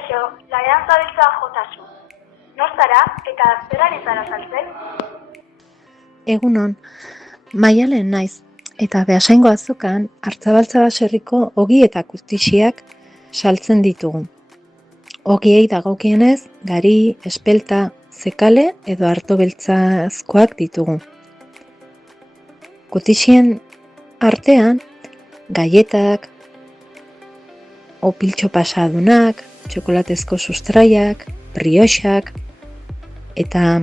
Kaixo, lanean zabiltza jotasu. Nor zara eta zer ari zara saltzen? Egunon, Maialen naiz, eta Beasaingo azokan Artzabaltza baserriko ogi eta kustixiak saltzen ditugu. Ogiei dagokienez, gari, espelta, zekale edo arto beltzazkoak ditugu. Kutixien artean, gaietak, opiltxo pasadunak, txokolatezko sustraiak, brioxak, eta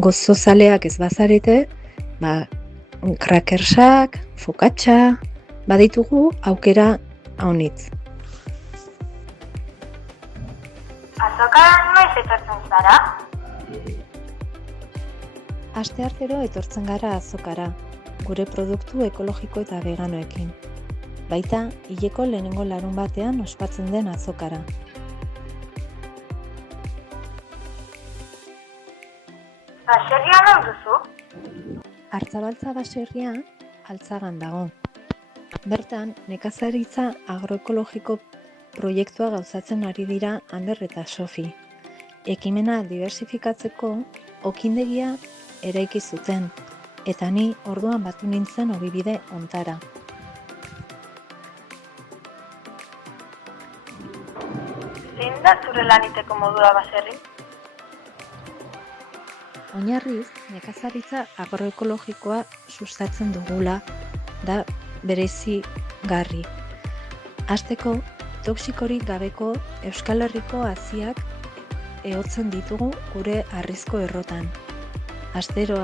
gozozaleak ez bazarete, krakersak, fokatxa, baditugu aukera haunitz. Azokan noiz etortzen zara? Asteartero etortzen gara azokara, gure produktu ekologiko eta veganoekin. Baita, hileko lehenengo larunbatean ospatzen den azokara. Baserria non duzu? Artzabaltza baserria Altzagan dago. Bertan, nekazaritza agroekologiko proiektua gauzatzen ari dira Ander eta Sofi. Ekimena diversifikatzeko okindegia eraiki zuten, eta ni orduan batu nintzen ogibide hontara. Zein da zure laniteko modua baserri? Oinarriz, nekazaritza agroekologikoa sustatzen dugula da berezigarri. Hasteko, toxikorik gabeko Euskal Herriko haziak ehotzen ditugu gure harrizko errotan. Astero,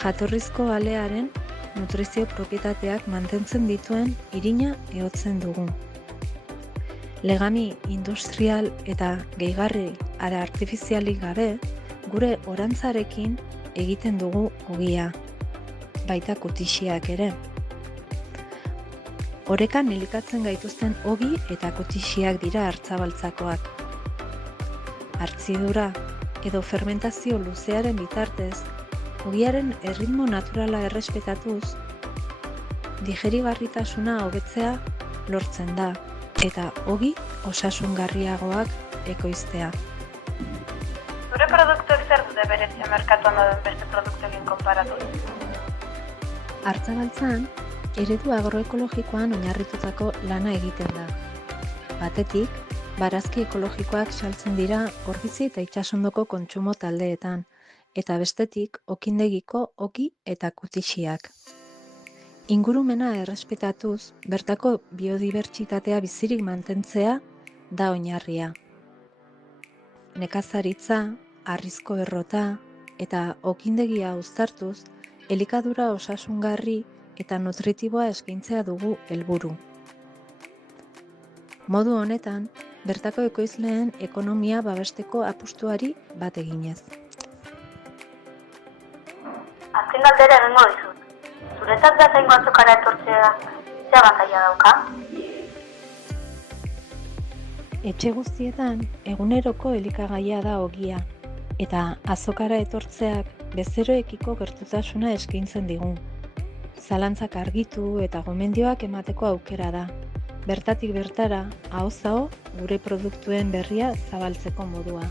jatorrizko alearen nutrizio propietateak mantentzen dituen irina ehotzen dugu. Legami industrial eta gehigarri ara artifizialik gabe, gure orantzarekin egiten dugu ogia, baita kutixiak ere. Orekan elikatzen gaituzten ogi eta kutixiak dira Artzabaltzakoak. Hartzidura edo fermentazio luzearen bitartez, ogiaren erritmo naturala errespetatuz, digerigarritasuna hobetzea lortzen da, eta ogi osasungarriagoak ekoiztea. Zure produktuek zer dute berezia merkatuan dauden beste produktuekin konparatuz? Artzabaltzan, eredu agroekologikoan oinarritutako lana egiten da. Batetik, barazki ekologikoak saltzen dira orbizi eta itsasondoko kontsumo taldeetan, eta bestetik okindegiko ogi eta kutixiak. Ingurumena errespetatuz, bertako biodibertsitatea bizirik mantentzea da oinarria. Nekazaritza, harrizko errota eta okindegia uztartuz, elikadura osasungarri eta nutritiboa eskaintzea dugu helburu. Modu honetan, bertako ekoizleen ekonomia babesteko apustuari bat eginez. Azken galdera egingo dizut. Zuretzat Beasaingo azokara etortzea zer abantaila dauka? Etxe guztietan eguneroko elikagaia da ogia, eta azokara etortzeak bezeroekiko gertutasuna eskaintzen digu. Zalantzak argitu eta gomendioak emateko aukera da. Bertatik bertara, ahoz aho, gure produktuen berria zabaltzeko modua.